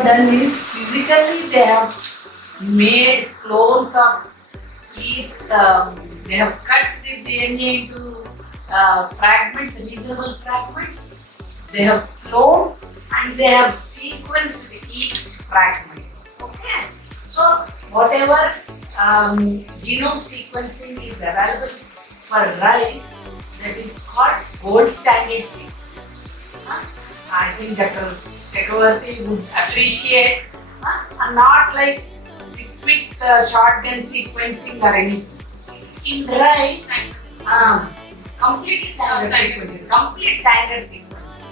have done is physically they have made clones of each. They have cut the DNA into fragments, reasonable fragments. They have cloned and they have sequenced each fragment. Okay. So whatever genome sequencing is available for rice, that is called gold standard sequence. I think Dr. Chakravarti would appreciate, and not like the quick shotgun sequencing or anything. In rice, complete standard sequencing, complete standard sequencing.